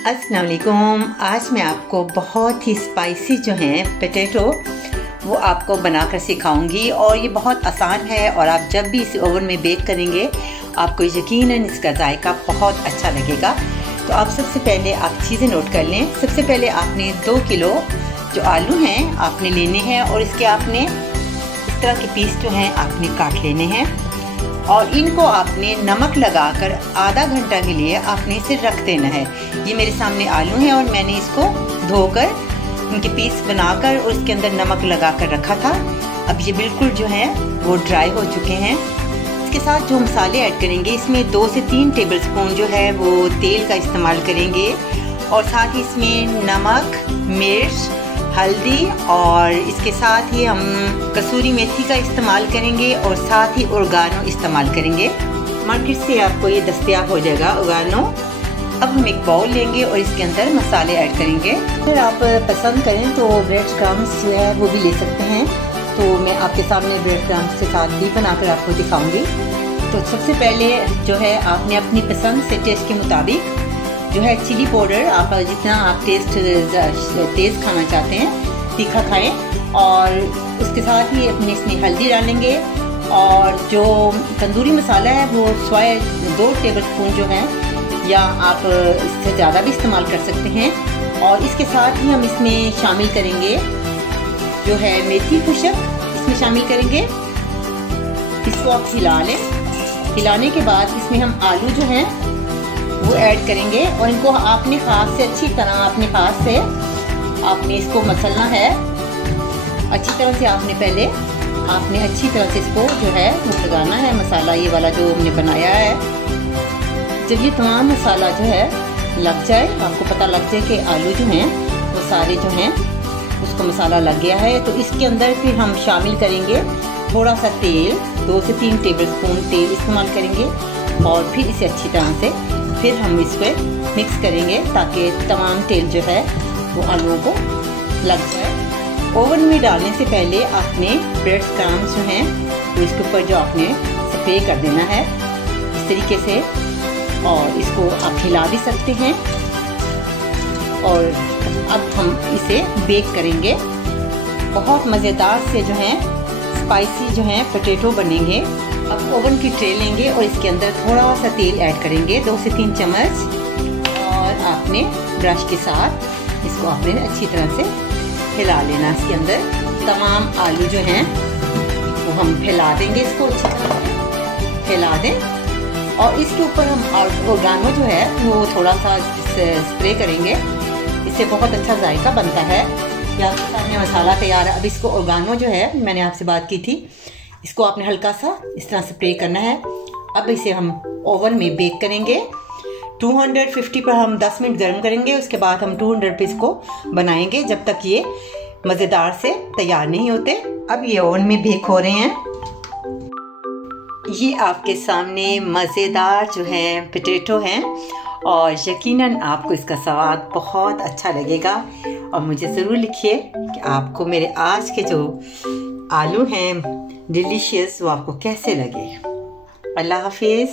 अस्सलाम वालेकुम। आज मैं आपको बहुत ही स्पाइसी जो हैं पोटैटो वो आपको बनाकर सिखाऊंगी और ये बहुत आसान है और आप जब भी इसे ओवन में बेक करेंगे आपको यकीनन इसका जायका बहुत अच्छा लगेगा। तो आप सबसे पहले आप चीज़ें नोट कर लें। सबसे पहले आपने 2 किलो जो आलू हैं आपने लेने हैं और इसके आपने इस तरह के पीस जो हैं आपने काट लेने हैं और इनको आपने नमक लगाकर आधा घंटा के लिए आपने इसे रख देना है। ये मेरे सामने आलू हैं और मैंने इसको धोकर इनके पीस बनाकर और इसके अंदर नमक लगाकर रखा था। अब ये बिल्कुल जो है वो ड्राई हो चुके हैं। इसके साथ जो मसाले ऐड करेंगे इसमें 2 से 3 टेबलस्पून जो है वो तेल का इस्तेमाल करेंगे और साथ ही इसमें नमक, मिर्च, हल्दी और इसके साथ ही हम कसूरी मेथी का इस्तेमाल करेंगे और साथ ही ओरेगानो इस्तेमाल करेंगे। मार्केट से आपको ये दस्तयाब हो जाएगा ओरेगानो। अब हम एक बाउल लेंगे और इसके अंदर मसाले ऐड करेंगे। अगर आप पसंद करें तो ब्रेड क्रम्स जो है वो भी ले सकते हैं। तो मैं आपके सामने ब्रेड क्रम्स के साथ भी बनाकर आपको दिखाऊंगी। तो सबसे पहले जो है आपने अपनी पसंद से टेस्ट के मुताबिक जो है चिली पाउडर, आप जितना आप तेज़ खाना चाहते हैं तीखा खाएं और उसके साथ ही अपने इसमें हल्दी डालेंगे और जो तंदूरी मसाला है वो 2 टेबलस्पून जो है या आप इससे ज़्यादा भी इस्तेमाल कर सकते हैं। और इसके साथ ही हम इसमें शामिल करेंगे जो है मेथी खुशक, इसमें शामिल करेंगे। इसको आप हिला लें। हिलाने के बाद इसमें हम आलू जो हैं वो ऐड करेंगे और इनको आपने हाथ से अच्छी तरह आपने इसको मसलना है। अच्छी तरह से आपने अच्छी तरह से इसको जो है वो लगाना है मसाला, ये वाला जो हमने बनाया है। जब ये तमाम मसाला जो है लग जाए, आपको पता लग जाए कि आलू जो हैं वो सारे जो हैं उसको मसाला लग गया है, तो इसके अंदर फिर हम शामिल करेंगे थोड़ा सा तेल, 2 से 3 टेबलस्पून तेल इस्तेमाल करेंगे और फिर इसे अच्छी तरह से फिर हम इसको मिक्स करेंगे ताकि तमाम तेल जो है वो आलूओं को लग जाए। ओवन में डालने से पहले आपने ब्रेड क्रम्स जो हैं तो इसके ऊपर जो आपने स्प्रे कर देना है इस तरीके से और इसको आप हिला भी सकते हैं। और अब हम इसे बेक करेंगे। बहुत मज़ेदार से जो हैं स्पाइसी जो हैं पोटैटो बनेंगे। अब ओवन की ट्रे लेंगे और इसके अंदर थोड़ा सा तेल ऐड करेंगे, 2 से 3 चम्मच और आपने ब्रश के साथ इसको आपने अच्छी तरह से हिला लेना। इसके अंदर तमाम आलू जो हैं वो हम फैला देंगे, इसको अच्छी तरह से फैला दें और इसके ऊपर हम ओरेगानो जो है वो थोड़ा सा स्प्रे करेंगे। इससे बहुत अच्छा जायका बनता है। या सामने मसाला तैयार है। अब इसको ओरेगानो जो है मैंने आपसे बात की थी, इसको आपने हल्का सा इस तरह स्प्रे करना है। अब इसे हम ओवन में बेक करेंगे। 250 पर हम 10 मिनट गर्म करेंगे, उसके बाद हम 200 पे इसको बनाएंगे जब तक ये मज़ेदार से तैयार नहीं होते। अब ये ओवन में बेक हो रहे हैं। ये आपके सामने मज़ेदार जो है पोटैटो हैं और यकीनन आपको इसका स्वाद बहुत अच्छा लगेगा। और मुझे ज़रूर लिखिए कि आपको मेरे आज के जो आलू हैं डिलीशियस वो आपको कैसे लगे। अल्लाह हाफिज़।